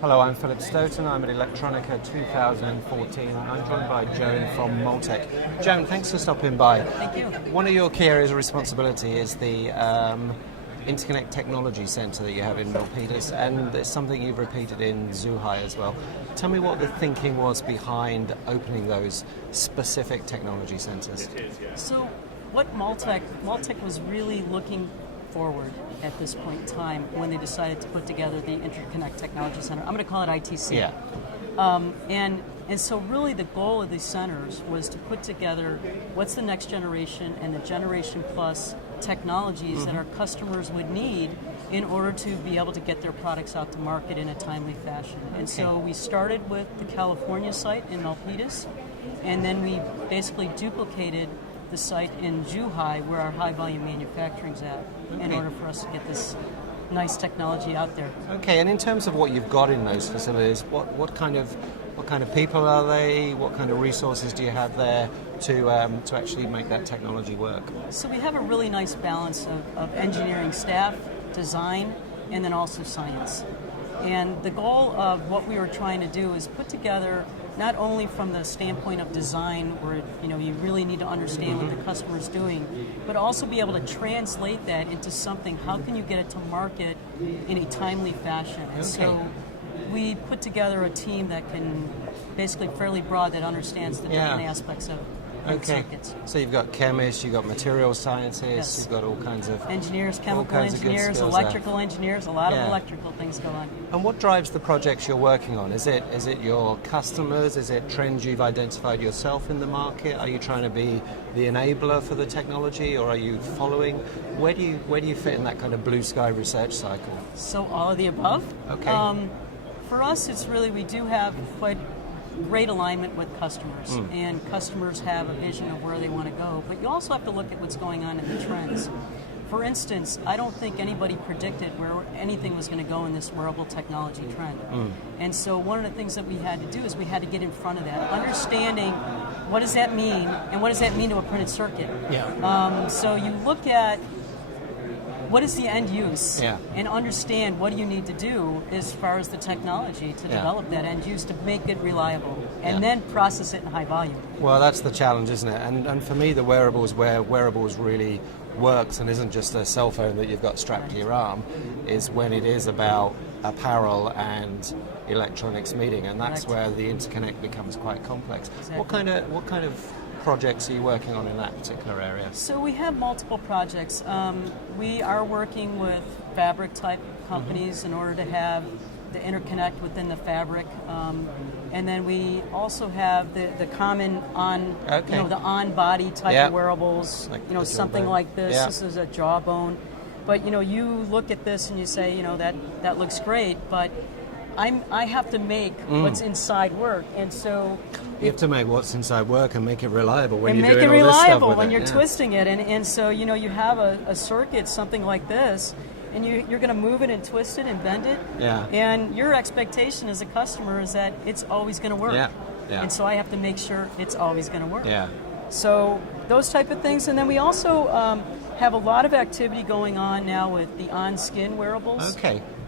Hello, I'm Philip Stoten. I'm at Electronica 2014, and I'm joined by Joan from Multek. Joan, thanks for stopping by. Thank you. One of your key areas of responsibility is the Interconnect Technology Center that you have in Milpitas, and it's something you've repeated in Zhuhai as well. Tell me what the thinking was behind opening those specific technology centers. So what Multek was really looking forward at this point in time when they decided to put together the Interconnect Technology Center. I'm going to call it ITC. Yeah. And so really the goal of these centers was to put together what's the next generation and the generation plus technologies that our customers would need in order to be able to get their products out to market in a timely fashion. And so we started with the California site in Milpitas, and then we basically duplicated the site in Zhuhai where our high volume manufacturing's at in order for us to get this nice technology out there. Okay, and in terms of what you've got in those facilities, what kind of people are they? What kind of resources do you have there to actually make that technology work? So we have a really nice balance of engineering staff, design, and then also science. And the goal of what we were trying to do is put together not only from the standpoint of design, where you really need to understand what the customer is doing, but also be able to translate that into something. How can you get it to market in a timely fashion? And so we put together a team that can basically fairly broad that understands the different aspects of circuits. So you've got chemists, you've got material scientists, you've got all kinds of engineers, chemical engineers, electrical engineers, a lot of electrical things go on. And what drives the projects you're working on? Is it your customers? Is it trends you've identified yourself in the market? Are you trying to be the enabler for the technology, or are you following? Where do you fit in that kind of blue sky research cycle? So all of the above. Okay. For us, it's really, we do have quite great alignment with customers, and customers have a vision of where they want to go, but you also have to look at what's going on in the trends. For instance, I don't think anybody predicted where anything was going to go in this wearable technology trend. And so one of the things that we had to do is we had to get in front of that, understanding what does that mean, and what does that mean to a printed circuit. So you look at what is the end use, and understand what do you need to do as far as the technology to develop that end use to make it reliable, and then process it in high volume. Well, that's the challenge, isn't it? And for me, the wearables, where wearables really works and isn't just a cell phone that you've got strapped to your arm, is when it is about apparel and electronics meeting, and that's where the interconnect becomes quite complex. Exactly. What kind of projects are you working on in that particular area? So we have multiple projects. We are working with fabric type companies in order to have the interconnect within the fabric, and then we also have the common on, the on-body type of wearables. Like something like this. This is a jawbone, but you look at this and you say, that looks great, but I have to make what's inside work, and so you have to make what's inside work and make it reliable when you're doing all this stuff. Make it reliable when you're yeah. twisting it, and so you have a circuit, something like this, and you're going to move it and twist it and bend it, and your expectation as a customer is that it's always going to work, and so I have to make sure it's always going to work. So those type of things, and then we also have a lot of activity going on now with the on-skin wearables.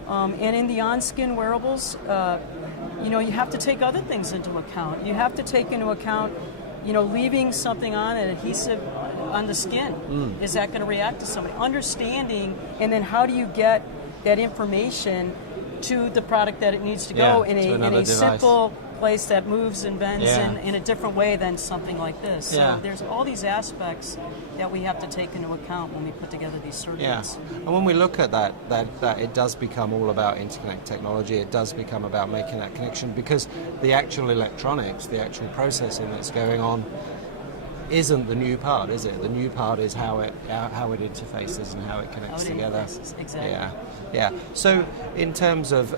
And in the on-skin wearables, you have to take other things into account. You have to take into account, leaving something on, an adhesive on the skin. Is that going to react to somebody? Understanding, and then how do you get that information to the product that it needs to go in a simple place that moves and bends in a different way than something like this. So there's all these aspects that we have to take into account when we put together these circuits. And when we look at that it does become all about interconnect technology. It does become about making that connection, because the actual electronics, the actual processing that's going on isn't the new part, is it? The new part is how it interfaces and how it connects together. Exactly. Yeah. So in terms of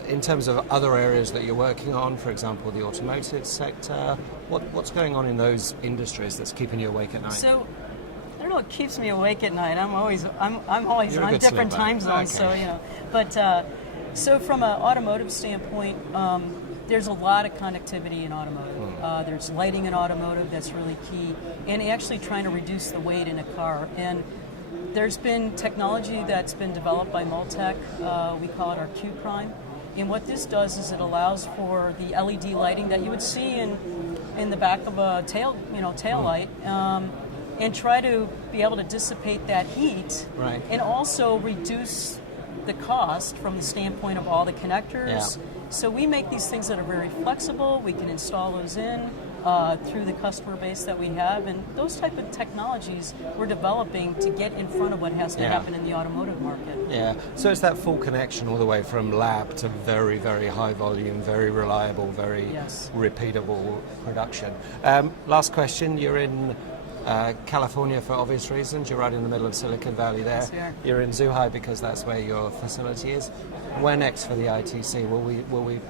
other areas that you're working on, for example, the automotive sector, what's going on in those industries that's keeping you awake at night? So I don't know what keeps me awake at night. I'm always on different time zones. So but so from an automotive standpoint, there's a lot of connectivity in automotive. There's lighting in automotive that's really key, and actually trying to reduce the weight in a car. And there's been technology that's been developed by Multek. We call it our Q Prime, And what this does is it allows for the LED lighting that you would see in the back of a tail light, and try to be able to dissipate that heat, right. and also reduce the cost from the standpoint of all the connectors. Yeah. So we make these things that are very flexible. We can install those in through the customer base that we have, and those type of technologies we're developing to get in front of what has to happen in the automotive market. Yeah, so it's that full connection all the way from lab to very, very high volume, very reliable, very repeatable production. Last question, you're in California for obvious reasons. You're right in the middle of Silicon Valley there. Yes, you're in Zhuhai because that's where your facility is. Where next for the ITC? Will we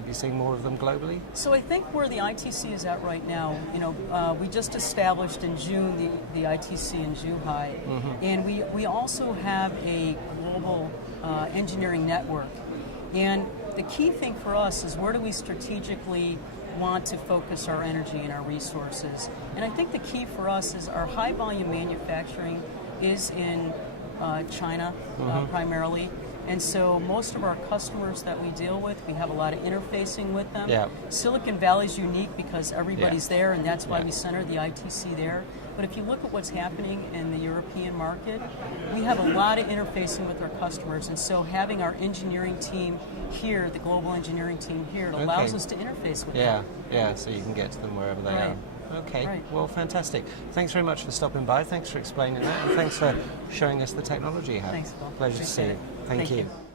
be seeing more of them globally? So I think where the ITC is at right now, we just established in June the ITC in Zhuhai, and we also have a global engineering network. And the key thing for us is where do we strategically want to focus our energy and our resources. And I think the key for us is our high volume manufacturing is in China primarily. And so most of our customers that we deal with, we have a lot of interfacing with them. Yeah. Silicon Valley is unique because everybody's there, and that's why we center the ITC there. But if you look at what's happening in the European market, we have a lot of interfacing with our customers. And so having our engineering team here, the global engineering team here, it allows us to interface with them. Yeah, so you can get to them wherever they are. Okay, Right. well, fantastic. Thanks very much for stopping by. Thanks for explaining that, and thanks for showing us the technology you have. Thanks, Phil. Pleasure to see Appreciate you. it. Thank you. you.